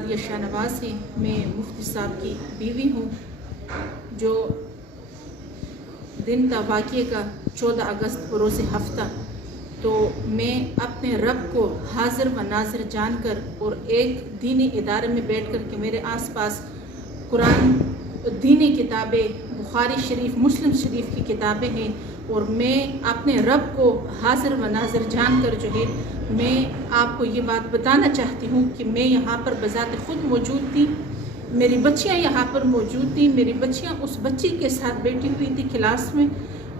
सादिया शाहनवाज है। मैं मुफ्ती साहब की बीवी हूँ। जो दिन था वाक़ये का 14 अगस्त रोज़ हफ्ता, तो मैं अपने रब को हाजिर व नाजिर जानकर और एक दीनी इदारे में बैठ कर के मेरे आसपास कुरान, दीनी किताबें, बुखारी शरीफ, मुस्लिम शरीफ की किताबें हैं, और मैं अपने रब को हाजिर व नाजिर जानकर जो है मैं आपको ये बात बताना चाहती हूँ कि मैं यहाँ पर बज़ात ख़ुद मौजूद थी। मेरी बच्चियाँ यहाँ पर मौजूद थी। मेरी बच्चियाँ उस बच्ची के साथ बैठी हुई थी क्लास में,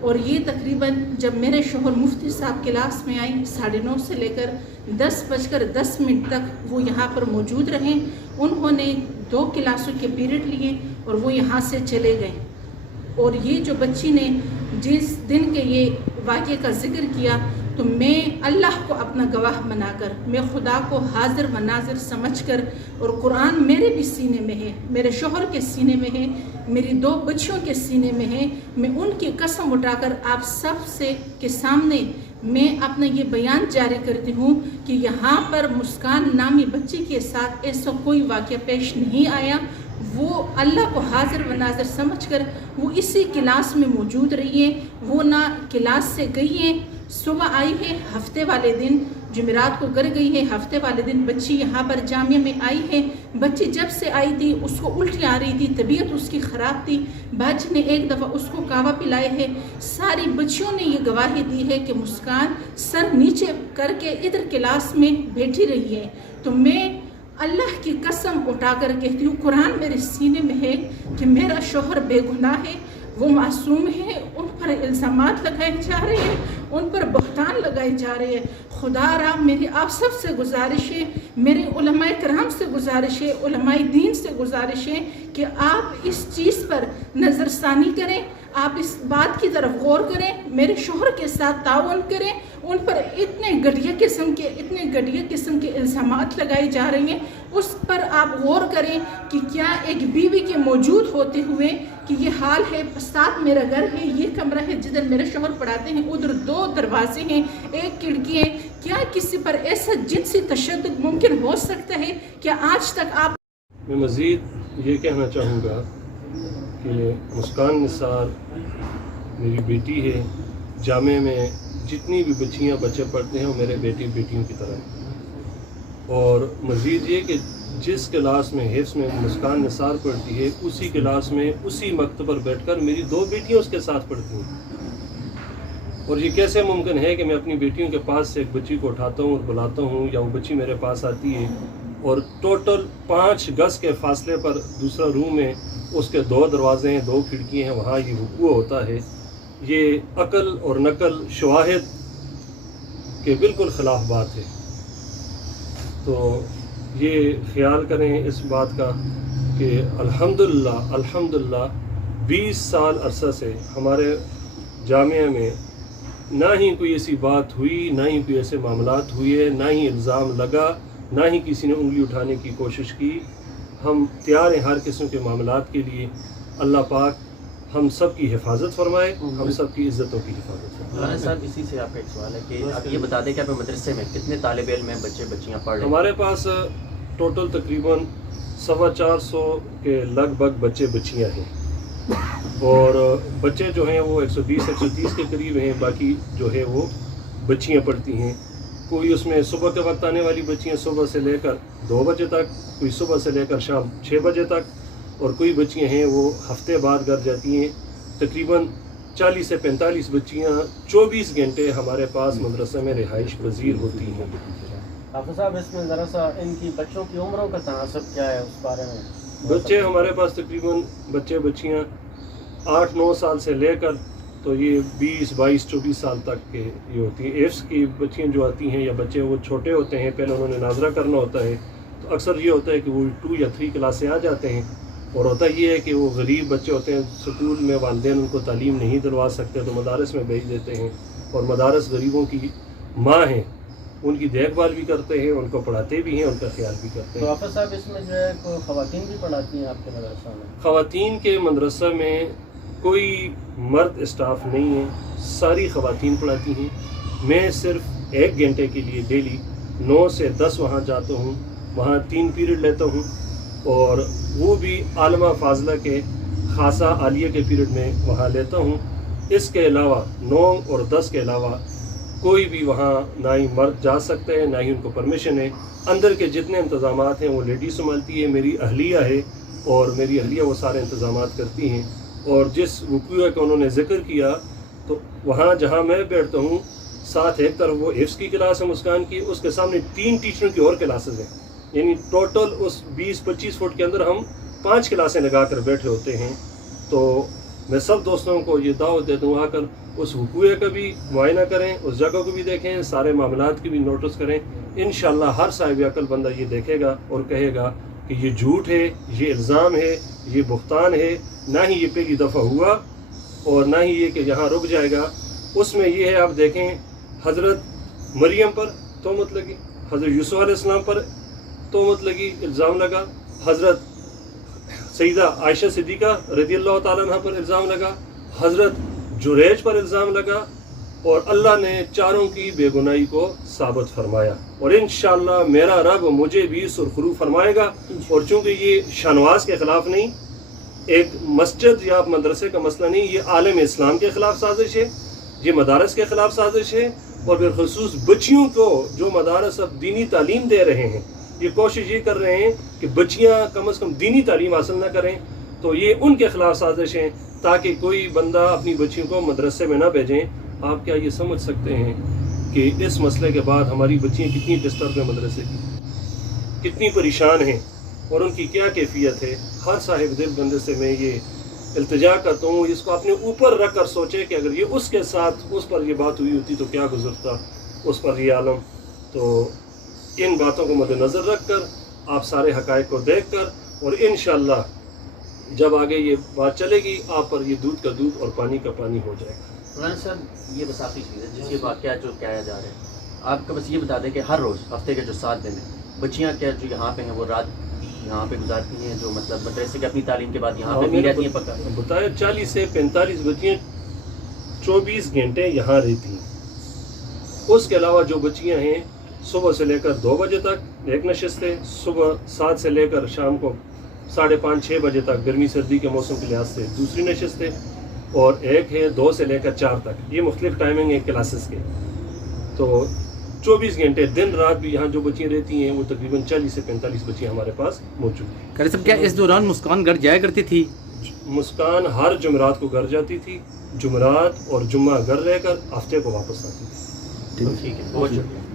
और ये तकरीबन जब मेरे शोहर मुफ्ती साहब क्लास में आई 9:30 से लेकर 10:10 तक वो यहाँ पर मौजूद रहे। उन्होंने 2 क्लासों के पीरियड लिए और वो यहाँ से चले गए। और ये जो बच्ची ने जिस दिन के ये वाक़ये का ज़िक्र किया, तो मैं अल्लाह को अपना गवाह बनाकर, मैं खुदा को हाजिर व नाजिर समझकर, और कुरान मेरे भी सीने में है, मेरे शोहर के सीने में है, मेरी 2 बच्चियों के सीने में है, मैं उनकी कसम उठाकर आप सब से के सामने मैं अपना ये बयान जारी करती हूँ कि यहाँ पर मुस्कान नामी बच्ची के साथ ऐसा कोई वाक़या पेश नहीं आया। वो अल्लाह को हाजिर व नाजिर समझकर वो इसी क्लास में मौजूद रही है। वो ना क्लास से गई है, सुबह आई है, हफ्ते वाले दिन जुमेरात को घर गई है, हफ्ते वाले दिन बच्ची यहाँ पर जामिया में आई है। बच्ची जब से आई थी उसको उल्टी आ रही थी, तबीयत उसकी ख़राब थी। बाजी ने एक दफ़ा उसको कावा पिलाए है। सारी बच्चियों ने ये गवाही दी है कि मुस्कान सर नीचे करके इधर क्लास में बैठी रही है। तो मैं अल्लाह की कसम उठाकर कहती हूँ, कुरान मेरे सीने में है कि मेरा शोहर बेगुनाह है, वो मासूम है। उन पर इल्ज़ामात लगाए जा रहे हैं, उन पर बहतान लगाए जा रहे हैं। खुदा रा मेरी आप सब से गुजारिश है, मेरे उलमाए कराम से गुजारिश है, उलमाए दीन से गुजारिश है कि आप इस चीज़ पर नज़रसानी करें, आप इस बात की तरफ गौर करें, मेरे शोहर के साथ ताउन करें। उन पर इतने घटिया किस्म के इल्ज़ामात लगाए जा रहे हैं, उस पर आप गौर करें कि क्या एक बीवी के मौजूद होते हुए कि ये हाल है। साथ मेरा घर है, ये कमरा है जिधर मेरे शोहर पढ़ाते हैं, उधर 2 दरवाजे हैं, 1 खिड़की है। क्या किसी पर ऐसा जिनसी तशद्दुद मुमकिन हो सकता है? क्या आज तक आप? मैं मज़ीद ये कहना चाहूँगा कि मुस्कान निसार मेरी बेटी है। जामे में जितनी भी बच्चियाँ बच्चे पढ़ते हैं वो मेरे बेटियों की तरह हैं। और मज़ीद ये कि जिस क्लास में हिफ्ज़ में मुस्कान निसार पढ़ती है, उसी क्लास में उसी मकतब पर बैठकर मेरी 2 बेटियाँ उसके साथ पढ़ती हैं। और ये कैसे मुमकिन है कि मैं अपनी बेटियों के पास से एक बच्ची को उठाता हूँ और बुलाता हूँ, या वो बच्ची मेरे पास आती है और टोटल 5 गज़ के फासले पर दूसरा रूम है, उसके 2 दरवाजे हैं, 2 खिड़की हैं, वहाँ ये हुक्म होता है। ये अकल और नकल शवाहिद के बिल्कुल ख़िलाफ़ बात है। तो ये ख्याल करें इस बात का कि अल्हम्दुलिल्लाह 20 साल अरसा से हमारे जामिया में ना ही कोई ऐसी बात हुई, ना ही कोई ऐसे मामलात हुए, ना ही इल्ज़ाम लगा, ना ही किसी ने उंगली उठाने की कोशिश की। हम तैयार हैं हर किस्म के मामलात के लिए। अल्लाह पाक हम सब की हिफाजत फरमाए, हम सब की इज़्ज़तों की हिफाजत फरमाए। साहब, इसी से आपका एक सवाल है कि आप ये बता दें कि आप मदरसे में कितने तालिब इल्म में बच्चियाँ पढ़ रहे हैं? हमारे पास टोटल तकरीबन 450 के लगभग बच्चियाँ हैं, और बच्चे जो हैं वो 120-130 के करीब हैं। बाकी जो है वो बच्चियाँ पढ़ती हैं। कोई उसमें सुबह के वक्त आने वाली बच्चियाँ सुबह से लेकर 2 बजे तक, कोई सुबह से लेकर शाम 6 बजे तक, और कोई बच्चियाँ हैं वो हफ्ते बाद घर जाती हैं। तकरीबन 40 से 45 बच्चियाँ 24 घंटे हमारे पास मदरसे में रिहाइश पजीर होती हैं। हाफ़िज़ साहब, इसमें ज़रा सा इनकी बच्चों की उम्रों का तनासब क्या है, उस बारे में? बच्चे हमारे पास तकरीबन बच्चियाँ 8-9 साल से लेकर तो ये 20-22-24 साल तक के ये होती हैं। एफ्स की बच्चियाँ जो आती हैं या बच्चे वो छोटे होते हैं, पहले उन्होंने नाजरा करना होता है, तो अक्सर ये होता है कि वो 2 या 3 क्लास से आ जाते हैं। और होता ये है कि वो गरीब बच्चे होते हैं, स्कूल में वालिदैन उनको तालीम नहीं दिलवा सकते तो मदारस में भेज देते हैं, और मदारस गरीबों की माँ हैं, उनकी देखभाल भी करते हैं, उनको पढ़ाते भी हैं, उनका ख्याल भी करते हैं। तो हाफ़िज़ साहब, इसमें जो है कोई ख़वातीन भी पढ़ाती हैं आपके मदरसा में? ख़वातीन के मदरसा में कोई मर्द स्टाफ नहीं है, सारी ख़वातीन पढ़ाती हैं। मैं सिर्फ 1 घंटे के लिए डेली 9 से 10 वहाँ जाता हूँ, वहाँ 3 पीरियड लेता हूँ, और वो भी आलमा फाजला के खासा आलिया के पीरियड में वहाँ लेता हूँ। इसके अलावा 9 और 10 के अलावा कोई भी वहाँ ना ही मर्द जा सकते हैं, ना ही उनको परमिशन है। अंदर के जितने इंतज़ाम हैं वो लेडी संभालती है, मेरी अहलिया है, और मेरी अहलिया वो सारे इंतज़ाम करती हैं। और जिस वक़ूआ का उन्होंने ज़िक्र किया, तो वहाँ जहाँ मैं बैठता हूँ, साथ एक तरफ वो हिफ्ज़ की क्लास है मुस्कान की, उसके सामने 3 टीचरों की और क्लासेस हैं, यानी टोटल उस 20-25 फुट के अंदर हम 5 क्लासें लगा कर बैठे होते हैं। तो मैं सब दोस्तों को ये दावत देता हूँ, आकर उस वक़ूए का भी मुआयना करें, उस जगह को भी देखें, सारे मामलात की भी नोटिस करें। इंशाअल्लाह हर साहिब अकल बंदा ये देखेगा और कहेगा कि ये झूठ है, ये इल्ज़ाम है, ये बुहतान है, ना ही ये पहली दफ़ा हुआ और ना ही ये कि यहाँ रुक जाएगा। उसमें ये है, आप देखें, हज़रत मरियम पर तोहमत लगी, हज़रत यूसुफ अलैहिस्सलाम पर तोहमत लगी, इल्ज़ाम लगा, हज़रत सईदा आयशा सिद्दीक़ा रज़ियल्लाहु ताला अन्हा पर इल्ज़ाम लगा, हज़रत जुरैज पर इल्ज़ाम लगा, और अल्लाह ने चारों की बेगुनाही को साबित फरमाया। और इंशाअल्लाह मेरा रब मुझे भी सुरखरू फरमाएगा। और चूँकि ये शाहनवाज के ख़िलाफ़ नहीं, एक मस्जिद या मदरसे का मसला नहीं, ये आलम इस्लाम के ख़िलाफ़ साजिश है, ये मदारस के ख़िलाफ़ साजिश है, और बिलखुसूस बच्चियों को जो मदारस अब दीनी तालीम दे रहे हैं, ये कोशिश ये कर रहे हैं कि बच्चियाँ कम से कम दीनी तालीम हासिल ना करें, तो ये उनके ख़िलाफ़ साजिश हैं, ताकि कोई बंदा अपनी बच्चियों को मदरसे में ना भेजें। आप क्या ये समझ सकते हैं कि इस मसले के बाद हमारी बच्चियाँ कितनी डिस्टर्ब हैं, मदरसे की कितनी परेशान हैं, और उनकी क्या कैफियत है। हर साहिब दिल बंदे से मैं ये इल्तिजा करता हूँ, इसको अपने ऊपर रख कर सोचे कि अगर ये उसके साथ उस पर ये बात हुई होती तो क्या गुजरता उस पर ये आलम। तो इन बातों को मद्देनज़र रख कर, आप सारे हक़ाइक़ को देख कर, और इंशाअल्लाह जब आगे ये बात चलेगी, आप पर ये दूध का दूध और पानी का पानी हो जाएगा। मौलाना साहब, ये बस आखिरी चीज़ है, जिसके वाक़या जो कहा जा रहा है, आपका बस ये बता दें कि हर रोज़ हफ्ते के जो 7 दिन है, बच्चियाँ क्या जो यहाँ पे हैं वो रात यहाँ पे गुजारती हैं, जो मतलब मदरसे की अपनी तालीम के बाद यहाँ पे भी रहती हैं? पक्का बताया 40 से 45 बच्चियाँ 24 घंटे यहाँ रहती हैं। उसके अलावा जो बच्चियाँ हैं, सुबह से लेकर 2 बजे तक एक नशिस्त है, सुबह 7 से लेकर शाम को 5:30-6 बजे तक गर्मी सर्दी के मौसम के लिहाज से दूसरी नशिस्त है, और एक है 2 से लेकर 4 तक। ये मुख्तलिफ टाइमिंग है क्लासेस के। तो 24 घंटे दिन रात भी यहाँ जो बच्चियाँ रहती हैं, वो तकरीबन 40 से 45 बच्चियाँ हमारे पास मौजूद हैं। कारी साहब, क्या इस दौरान मुस्कान घर जाया करती थी? मुस्कान हर जुमरात को घर जाती थी, जुमरात और जुम्मा घर रहकर हफ्ते को वापस आती थी। ठीक है, बहुत शुक्रिया।